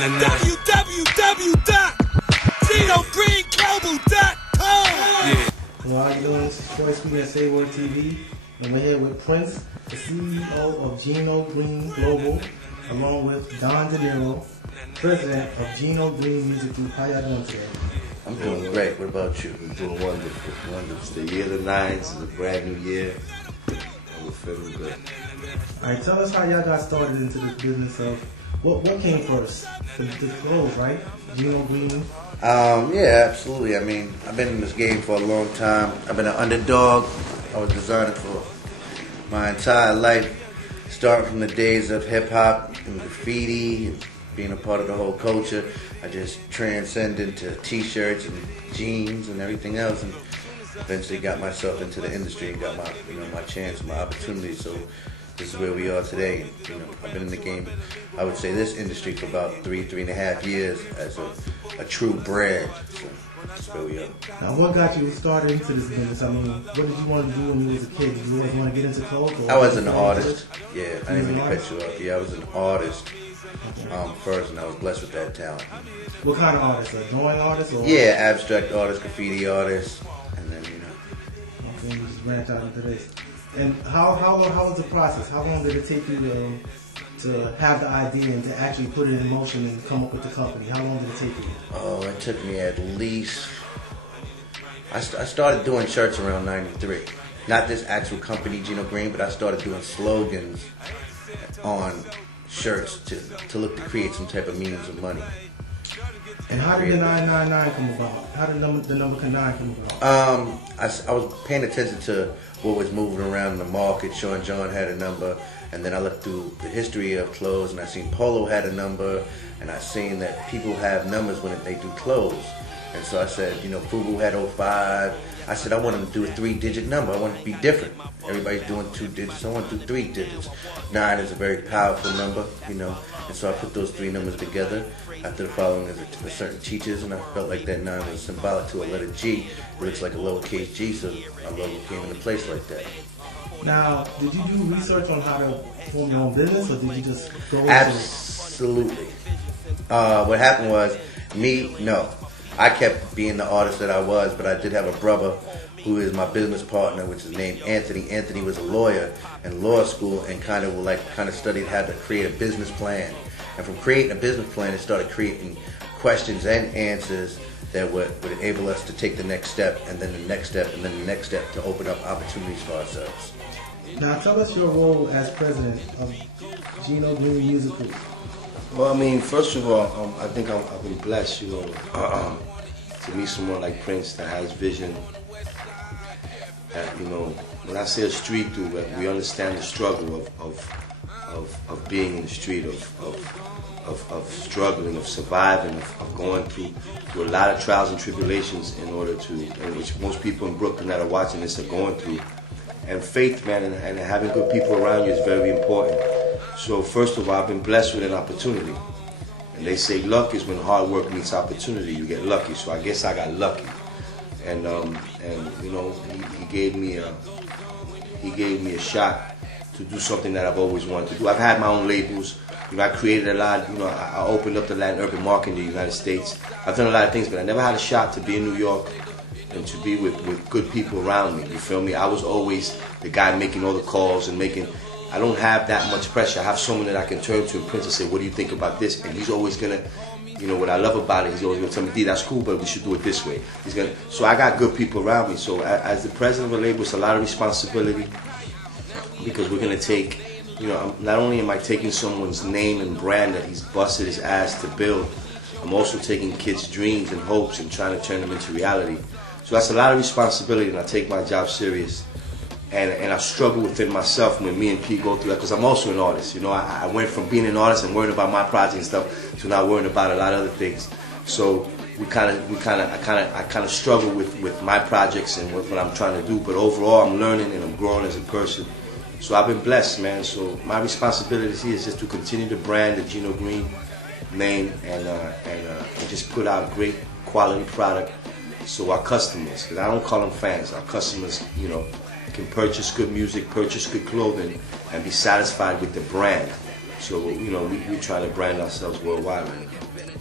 www.GinoGreenGlobal.com. Yeah. Well, how you doing? This is Troy speaking at Saywordtv. And we're here with Prince, the CEO of Gino Green Global, along with Don Dinero, President of Gino Green Music Group. How y'all doing today? I'm doing great. What about you? We're doing wonderful. Wonderful. It's the year of the nines. It's a brand new year. And we're feeling good. All right, tell us how y'all got started into this business of, what came first? The clothes, right? Gino Green? Yeah, absolutely. I mean, I've been in this game for a long time. I've been an underdog. I was designing for my entire life, starting from the days of hip-hop and graffiti and being a part of the whole culture. I just transcended into t-shirts and jeans and everything else, and eventually got myself into the industry and got my, my chance, my opportunity. So this is where we are today. I've been in the game, I would say this industry, for about 3.5 years as a true brand. So that's where we are. Now, what got you started into this business? I mean, what did you want to do when you was a kid? Did you always want to get into clothes? Or I was an artist. Yeah, I didn't mean to cut you off. Yeah, I was an artist first, and I was blessed with that talent. What kind of artist? A drawing artist? Or yeah, abstract artist, graffiti artist, and then Okay, you just branch out into this. And how was the process? How long did it take you to have the idea and to actually put it in motion and come up with the company? How long did it take you? Oh, it took me at least. I started doing shirts around '93. Not this actual company, Gino Green, but I started doing slogans on shirts to look to create some type of means of money. And how did the 999 come about? How did the number 9 come about? I was paying attention to what was moving around in the market. Sean John had a number, and then I looked through the history of clothes, and I seen Polo had a number, and I seen that people have numbers when they do clothes. And so I said, Fubu had 05. I said, I want them to do a 3-digit number. I want it to be different. Everybody's doing 2 digits. I want to do 3 digits. 9 is a very powerful number, And so I put those 3 numbers together after the following of certain teachers, and I felt like that 9 was symbolic to a letter G. It looks like a lowercase G, so our logo came into place like that. Now, did you do research on how to form your own business, or did you just go into Absolutely. What happened was, no. I kept being the artist that I was, but I did have a brother who is my business partner, which is named Anthony. Anthony was a lawyer in law school and kind of studied how to create a business plan. And from creating a business plan, it started creating questions and answers that would enable us to take the next step, and then the next step, and then the next step, to open up opportunities for ourselves. Now, tell us your role as president of Gino Green Music Group. Well, I mean, first of all, I think I've been blessed, to meet someone like Prince that has vision. That, when I say a street dude, we understand the struggle of being in the street, of struggling, of surviving, of going through a lot of trials and tribulations in order to, which most people in Brooklyn that are watching this are going through. And faith, man, and having good people around you is very important. So first of all, I've been blessed with an opportunity. And they say luck is when hard work meets opportunity. You get lucky. So I guess I got lucky. And he gave me a shot to do something that I've always wanted to do. I've had my own labels. I created a lot. I opened up the Latin urban market in the United States. I've done a lot of things, but I never had a shot to be in New York and to be with good people around me. You feel me? I was always the guy making all the calls and I don't have that much pressure. I have someone that I can turn to, and Prince, and say, what do you think about this? And he's always gonna, what I love about it, he's always gonna tell me, D, that's cool, but we should do it this way. So I got good people around me. So as the president of a label, it's a lot of responsibility, because we're gonna take, not only am I taking someone's name and brand that he's busted his ass to build, I'm also taking kids' dreams and hopes and trying to turn them into reality. So that's a lot of responsibility, and I take my job serious. And I struggle within myself when me and P go through that, because I'm also an artist. I went from being an artist and worrying about my project and stuff to now worrying about a lot of other things. So I kind of struggle with my projects and what I'm trying to do. But overall, I'm learning and I'm growing as a person. So I've been blessed, man. So my responsibility here is just to continue to brand the Gino Green name and just put out great quality product. So our customers, because I don't call them fans, our customers, can purchase good music, purchase good clothing, and be satisfied with the brand. So, we try to brand ourselves worldwide.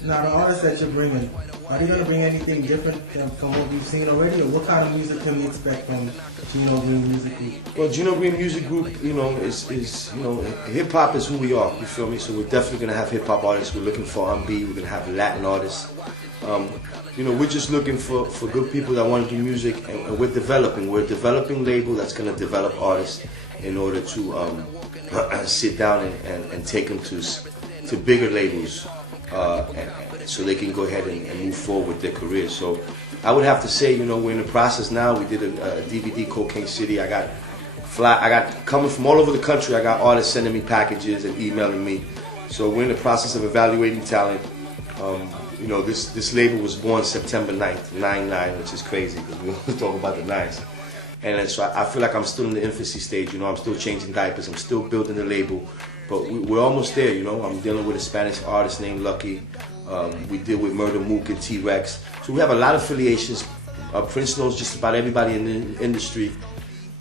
Now, the artists that you're bringing, are they going to bring anything different from what we've seen already, or what kind of music can we expect from Gino Green Music Group? Well, Gino Green Music Group, is hip hop is who we are. You feel me? So we're definitely gonna have hip hop artists. We're looking for R&B. We're gonna have Latin artists. We're just looking for good people that want to do music, and we're developing. We're a developing label that's gonna develop artists in order to sit down and take them to bigger labels, so they can go ahead and move forward with their careers. So I would have to say, we're in the process now. We did a DVD, Cocaine City. I got coming from all over the country. I got artists sending me packages and emailing me. So we're in the process of evaluating talent. This label was born September 9th, 9/9, which is crazy because we always talk about the 9s. And so I feel like I'm still in the infancy stage. I'm still changing diapers. I'm still building the label. But we're almost there, I'm dealing with a Spanish artist named Lucky. We deal with Murder Mook and T-Rex. So we have a lot of affiliations. Prince knows just about everybody in the industry.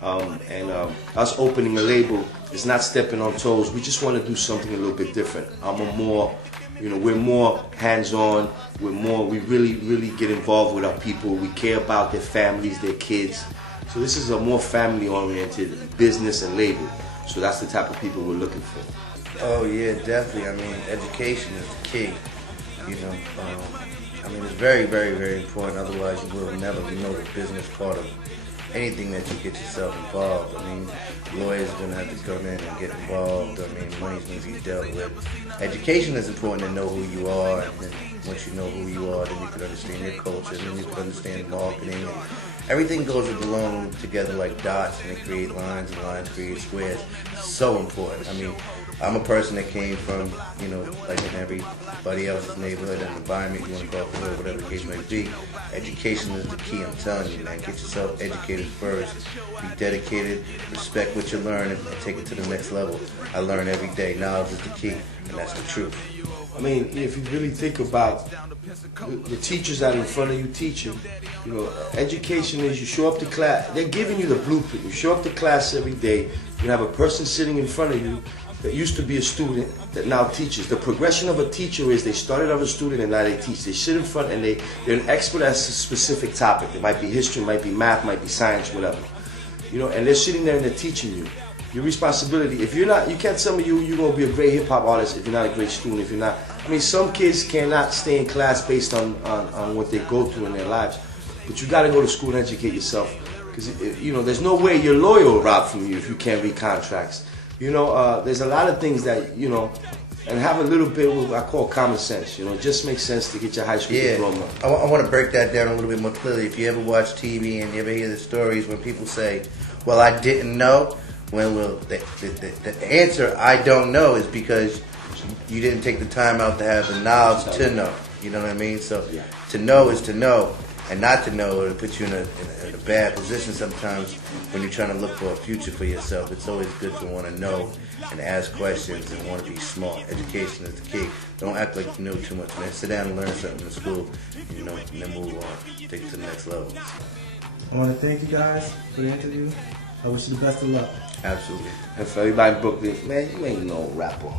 Us opening a label is not stepping on toes. We just want to do something a little bit different. We're more hands-on. We really get involved with our people. We care about their families, their kids. So this is a more family-oriented business and label. So that's the type of people we're looking for. Oh yeah, definitely. I mean, education is the key. It's very, very, very important. Otherwise, you will never know the business part of anything that you get yourself involved. Lawyers are going to have to come in and get involved. Money's going to be dealt with. Education is important to know who you are, and then once you know who you are, then you can understand your culture, and then you can understand marketing. And everything goes along together like dots, and they create lines, and lines create squares. So important. I'm a person that came from, like in everybody else's neighborhood and environment, you want to call it or whatever the case may be. Education is the key, I'm telling you, man. Get yourself educated first. Be dedicated, respect what you learn, and take it to the next level. I learn every day. Knowledge is the key, and that's the truth. If you really think about the teachers that are in front of you teaching, education is you show up to class, they're giving you the blueprint. You show up to class every day, you have a person sitting in front of you that used to be a student that now teaches. The progression of a teacher is they started as a student and now they teach. They sit in front and they're an expert at a specific topic. It might be history, it might be math, it might be science, whatever. And they're sitting there and they're teaching you. Your responsibility, if you're not, you can't tell me you're going to be a great hip hop artist if you're not a great student, if you're not. Some kids cannot stay in class based on what they go through in their lives. But you got to go to school and educate yourself. Because, there's no way your lawyer will rob from you if you can't read contracts. There's a lot of things that, and have a little bit of what I call common sense. It just makes sense to get your high school diploma. I want to break that down a little bit more clearly. If you ever watch TV and you ever hear the stories when people say, well, I didn't know, the answer, I don't know, is because you didn't take the time out to have the knowledge to know. You know what I mean? So to know is to know. And not to know, it'll put you in a bad position sometimes when you're trying to look for a future for yourself. It's always good to want to know and ask questions and want to be smart. Education is the key. Don't act like you know too much, man. Sit down and learn something in school, and then move on. Take it to the next level. I want to thank you guys for the interview. I wish you the best of luck. Absolutely. And for everybody in Brooklyn, man, you ain't no rapper.